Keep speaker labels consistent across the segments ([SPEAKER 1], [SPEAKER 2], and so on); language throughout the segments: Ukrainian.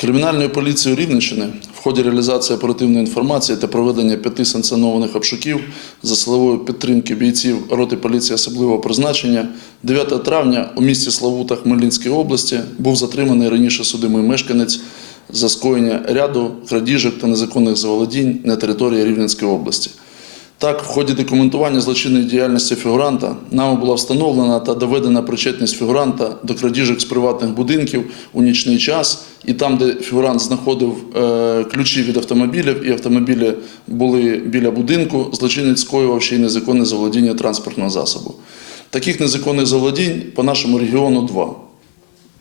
[SPEAKER 1] Кримінальною поліцією Рівненщини в ході реалізації оперативної інформації та проведення п'яти санкціонованих обшуків за силової підтримки бійців роти поліції особливого призначення 9 травня у місті Славута Хмельницької області був затриманий раніше судимий мешканець за скоєння ряду крадіжок та незаконних заволодінь на території Рівненської області. Так, в ході документування злочинної діяльності фігуранта нами була встановлена та доведена причетність фігуранта до крадіжок з приватних будинків у нічний час, і там, де фігурант знаходив е, ключі від автомобілів, і автомобілі були біля будинку, злочинець скоював ще й незаконне заволодіння транспортного засобу. Таких незаконних заволодінь по нашому регіону два.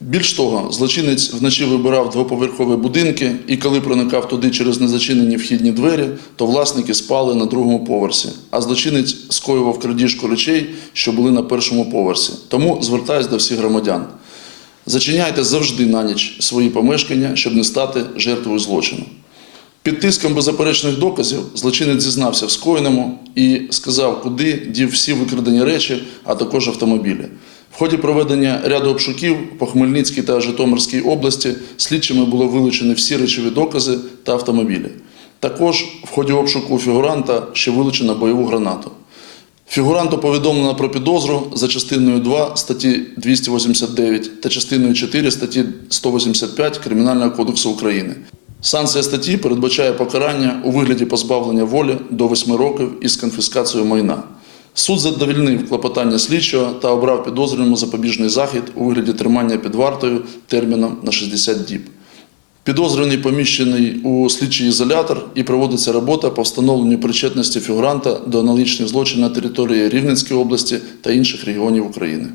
[SPEAKER 1] Більш того, злочинець вночі вибирав двоповерхові будинки, і коли проникав туди через незачинені вхідні двері, то власники спали на другому поверсі, а злочинець скоював крадіжку речей, що були на першому поверсі. Тому звертаюсь до всіх громадян. Зачиняйте завжди на ніч свої помешкання, щоб не стати жертвою злочину. Під тиском беззаперечних доказів злочинець зізнався в скоєному і сказав, куди дів всі викрадені речі, а також автомобілі. В ході проведення ряду обшуків по Хмельницькій та Житомирській області слідчими було вилучені всі речові докази та автомобілі. Також в ході обшуку фігуранта ще вилучено бойову гранату. Фігуранту повідомлено про підозру за частиною 2 статті 289 та частиною 4 статті 185 Кримінального кодексу України. Санкція статті передбачає покарання у вигляді позбавлення волі до 8 років із конфіскацією майна. Суд задовільнив клопотання слідчого та обрав підозрюваному запобіжний захід у вигляді тримання під вартою терміном на 60 діб. Підозрюваний поміщений у слідчий ізолятор і проводиться робота по встановленню причетності фігуранта до аналогічних злочинів на території Рівненської області та інших регіонів України.